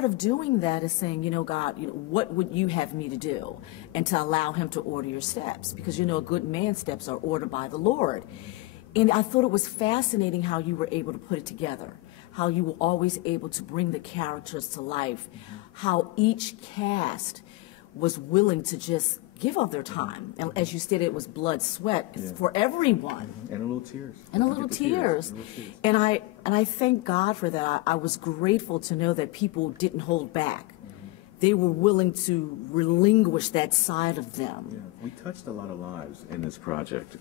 part of doing that is saying, you know, God, you know, what would you have me to do? And to allow him to order your steps, because, you know, a good man's steps are ordered by the Lord. And I thought it was fascinating how you were able to put it together, how you were always able to bring the characters to life, how each cast was willing to just give of their time. And as you stated, it was blood, sweat for everyone. And a little tears. And a little tears. And I thank God for that. I was grateful to know that people didn't hold back. They were willing to relinquish that side of them. Yeah, we touched a lot of lives in this project.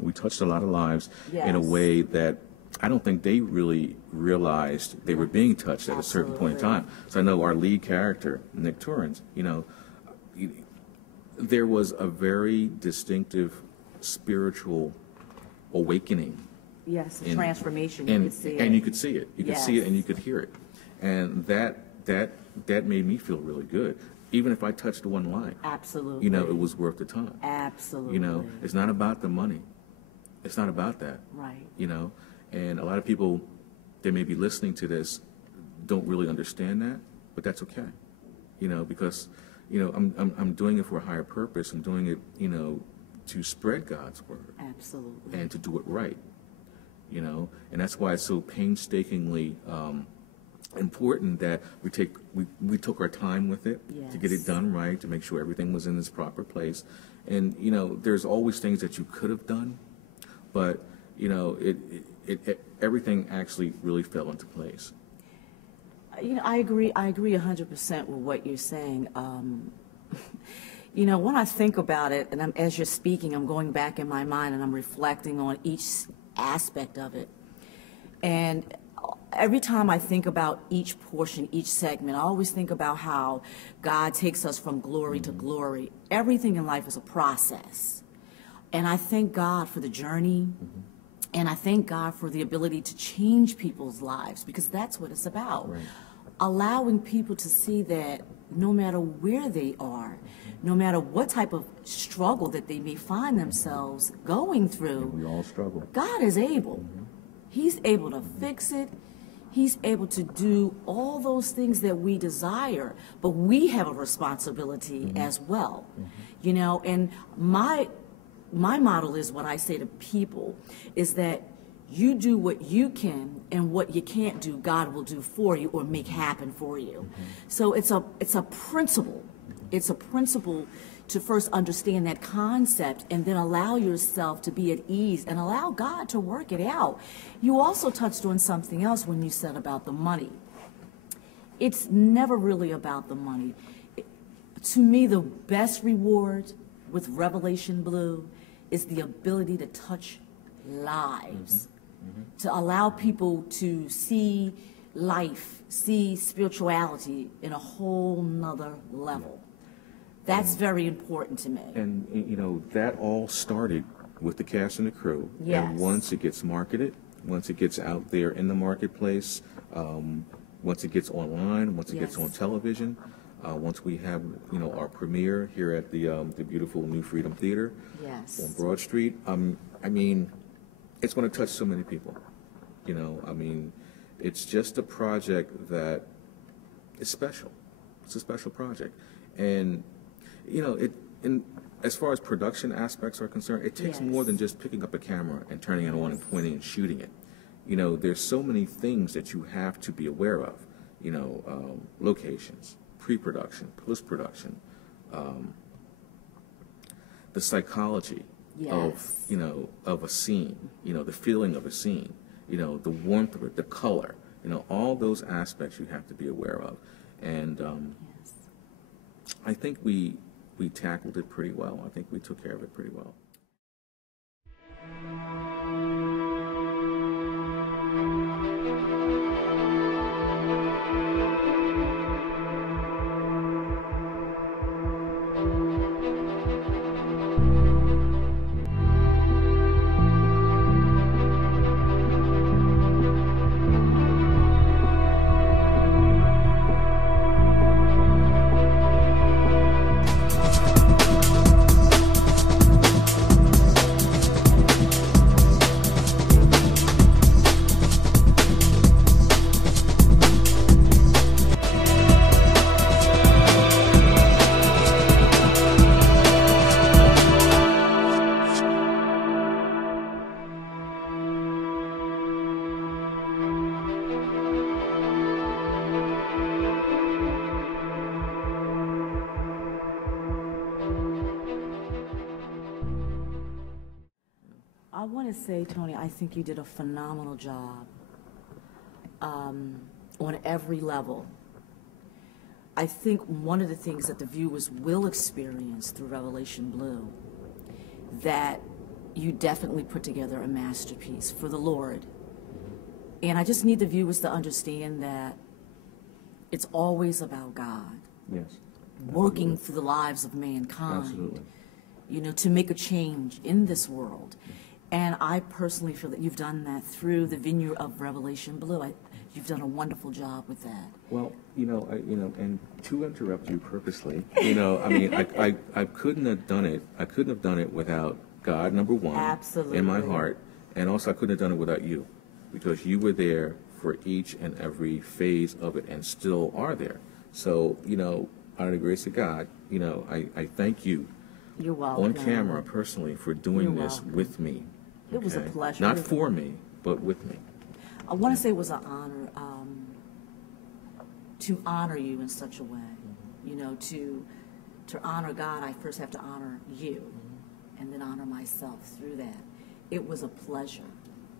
We touched a lot of lives Yes. in a way that I don't think they really realized they were being touched at a certain point in time. So I know our lead character, Nick Torrance, you know, there was a very distinctive spiritual awakening. Yes, a transformation. And, you could see it. and you could see it. You could see it Yes. and you could hear it. And that made me feel really good. Even if I touched one line. Absolutely. You know, it was worth the time. Absolutely. You know, it's not about the money. It's not about that. Right. You know, and a lot of people, they may be listening to this, don't really understand that, but that's okay. You know, because, you know, I'm doing it for a higher purpose. I'm doing it, you know, to spread God's word. Absolutely. And to do it right. You know, and that's why it's so painstakingly important that we took our time with it to get it done right, to make sure everything was in its proper place. And you know, there's always things that you could have done, but you know, everything actually really fell into place. You know, I agree 100% with what you're saying. You know, when I think about it, and as you're speaking, I'm going back in my mind and I'm reflecting on each aspect of it. And every time I think about each portion, each segment, I always think about how God takes us from glory to glory. Everything in life is a process. And I thank God for the journey. And I thank God for the ability to change people's lives, because that's what it's about. Right. Allowing people to see that no matter where they are, no matter what type of struggle that they may find themselves going through, We all struggle. God is able. He's able to fix it. He's able to do all those things that we desire, but we have a responsibility as well. You know, and my model is, what I say to people is that you do what you can, and what you can't do, God will do for you or make happen for you. So it's a principle. It's a principle to first understand that concept and then allow yourself to be at ease and allow God to work it out. You also touched on something else when you said about the money. It's never really about the money. To me, the best reward with Revelation Blue is the ability to touch lives, to allow people to see life, see spirituality in a whole nother level. That's very important to me. And you know, that all started with the cast and the crew. Yes. And once it gets marketed, once it gets out there in the marketplace, once it gets online, once it gets on television, once we have, you know, our premiere here at the beautiful New Freedom Theater on Broad Street, I mean, it's going to touch so many people. You know, I mean, it's just a project that is special. It's a special project, and you know, as far as production aspects are concerned, it takes more than just picking up a camera and turning it on and pointing and shooting it. You know, there's so many things that you have to be aware of. You know, locations, pre-production, post-production, the psychology of, you know, of a scene, you know, the feeling of a scene, you know, the warmth of it, the color, you know, all those aspects you have to be aware of. And I think we tackled it pretty well. I think we took care of it pretty well. want to say, Tony, I think you did a phenomenal job on every level. I think one of the things that the viewers will experience through Revelation Blue, that you definitely put together a masterpiece for the Lord. And I just need the viewers to understand that it's always about God. Yes. Working through the lives of mankind. Absolutely. You know, to make a change in this world. And I personally feel that you've done that through the vineyard of Revelation Blue. You've done a wonderful job with that. Well, and to interrupt you purposely, I mean, I couldn't have done it. I couldn't have done it without God, number one, Absolutely. in my heart, and also I couldn't have done it without you, because you were there for each and every phase of it, and still are there. So, out of the grace of God, I thank you. You're welcome. On camera, personally, for doing You're this welcome. with me. It was a pleasure. Not for me, but with me. I want to say it was an honor to honor you in such a way. To honor God, I first have to honor you, and then honor myself through that. It was a pleasure.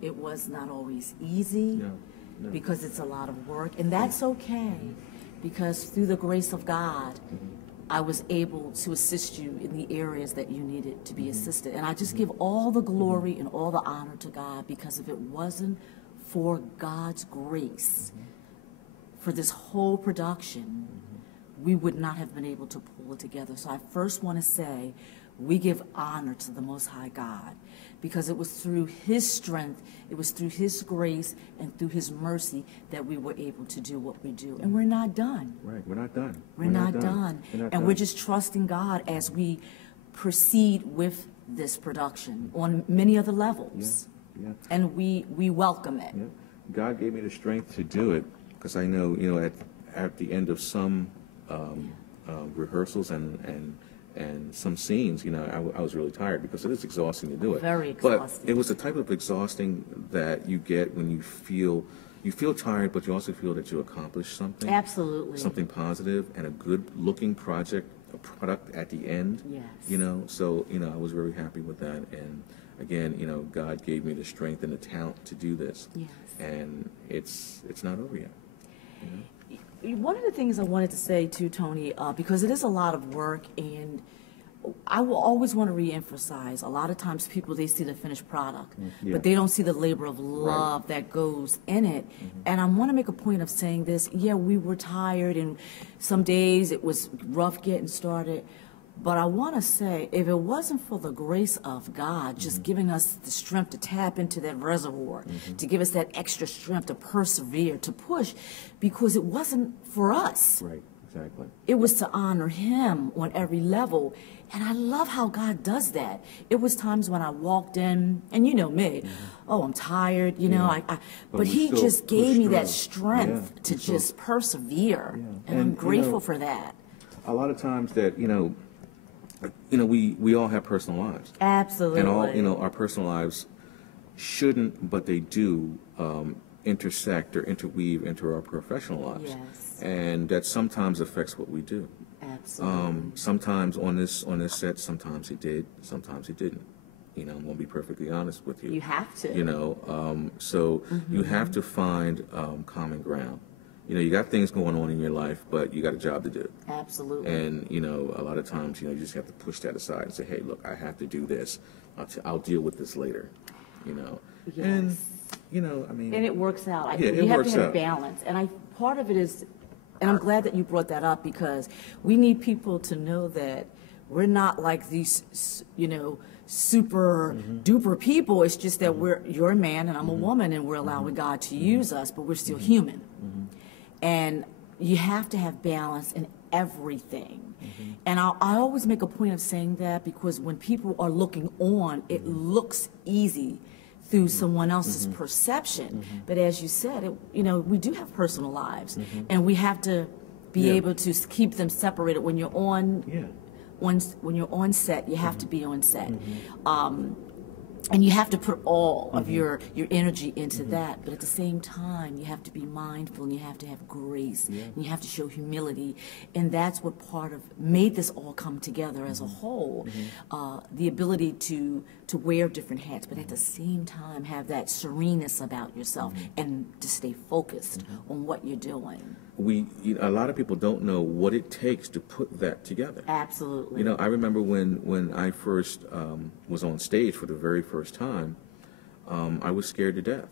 It was not always easy, No. because it's a lot of work, and that's okay, because through the grace of God, I was able to assist you in the areas that you needed to be assisted. And I just give all the glory and all the honor to God, because if it wasn't for God's grace for this whole production, we would not have been able to pull it together. So I first want to say we give honor to the Most High God, because it was through His strength, it was through His grace, and through His mercy that we were able to do what we do. And we're not done. Right, we're not done. We're not done. And we're just trusting God as we proceed with this production on many other levels. Yeah. And we welcome it. Yeah. God gave me the strength to do it, because I know, at the end of some rehearsals and some scenes, I was really tired, because it is exhausting to do it. Very exhausting. But it was the type of exhausting that you get when you feel tired, but you also feel that you accomplished something. Absolutely. Something positive and a good-looking product at the end. Yes. So, I was very happy with that. And again, God gave me the strength and the talent to do this. Yes. And it's not over yet. One of the things I wanted to say too, Tony, because it is a lot of work, and I will always want to reemphasize, a lot of times people, they see the finished product, but they don't see the labor of love that goes in it. And I want to make a point of saying this. Yeah, we were tired, and some days it was rough getting started. But I want to say, if it wasn't for the grace of God just giving us the strength to tap into that reservoir, to give us that extra strength to persevere, to push, because it wasn't for us. Right, exactly. It was to honor Him on every level. And I love how God does that. It was times when I walked in, and you know me, oh, I'm tired, but He just gave me that strength to just persevere. And I'm grateful for that. A lot of times that, we all have personal lives. Absolutely. And all, our personal lives shouldn't, but they do intersect or interweave into our professional lives. Yes. And that sometimes affects what we do. Absolutely. Sometimes on this set, sometimes it did, sometimes it didn't. I'm going to be perfectly honest with you. You have to. So you have to find common ground. You got things going on in your life, but you got a job to do. Absolutely. And, a lot of times, you just have to push that aside and say, hey, look, I have to do this. I'll deal with this later, Yes. And, I mean. And it works out. I Yeah, think it you have works to have out. balance. And part of it is, and I'm glad that you brought that up, because we need people to know that we're not like these, super duper people. It's just that you're a man and I'm a woman, and we're allowing God to use us, but we're still human. And you have to have balance in everything. And I always make a point of saying that, because when people are looking on, it looks easy through someone else's perception. But as you said, we do have personal lives, and we have to be able to keep them separated. When you're on, when you're on set, you have to be on set. And you have to put all of your energy into that, but at the same time, you have to be mindful, and you have to have grace, and you have to show humility, and that's what part of made this all come together as a whole. The ability to wear different hats, but at the same time have that sereneness about yourself, and to stay focused on what you're doing. A lot of people don't know what it takes to put that together. Absolutely. You know, I remember when I first was on stage for the very first time, I was scared to death.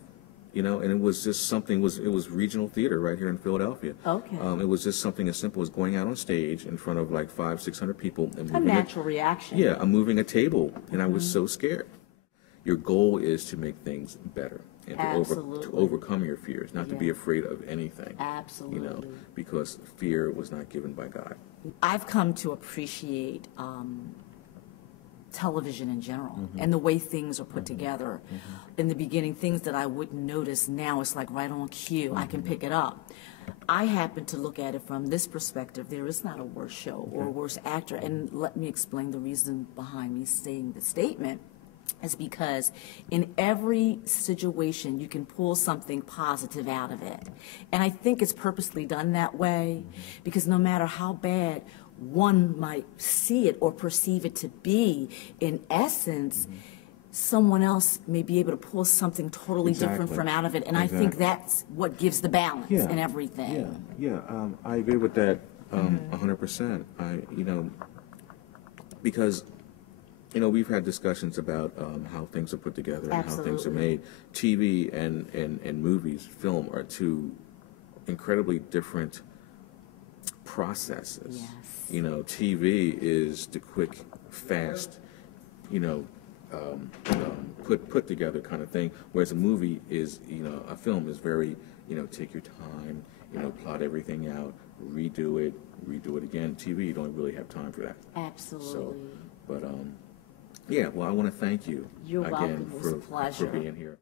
You know, and it was just something. It was regional theater right here in Philadelphia. Okay. It was just something as simple as going out on stage in front of like 500-600 people and A natural reaction. Yeah, I'm moving a table, and I was so scared. Your goal is to make things better and to overcome your fears, not to be afraid of anything. Absolutely. You know, because fear was not given by God. I've come to appreciate television in general and the way things are put together. In the beginning, things that I wouldn't notice, now it's like right on cue. I can pick it up. I happen to look at it from this perspective. There is not a worse show or a worse actor. And let me explain the reason behind me saying the statement. Is because in every situation you can pull something positive out of it. And I think it's purposely done that way, because no matter how bad one might see it or perceive it to be, in essence, someone else may be able to pull something totally different from out of it. And I think that's what gives the balance in everything. I agree with that 100%. You know, because you know, we've had discussions about how things are put together and how things are made. TV and movies, film, are two incredibly different processes. Yes. You know, TV is the quick, fast, you know, put together kind of thing, whereas a movie is, you know, a film is very, you know, take your time, you know, plot everything out, redo it again. TV, you don't really have time for that. Absolutely. So, but yeah, well, I want to thank you You're again welcome. It was a pleasure. for being here.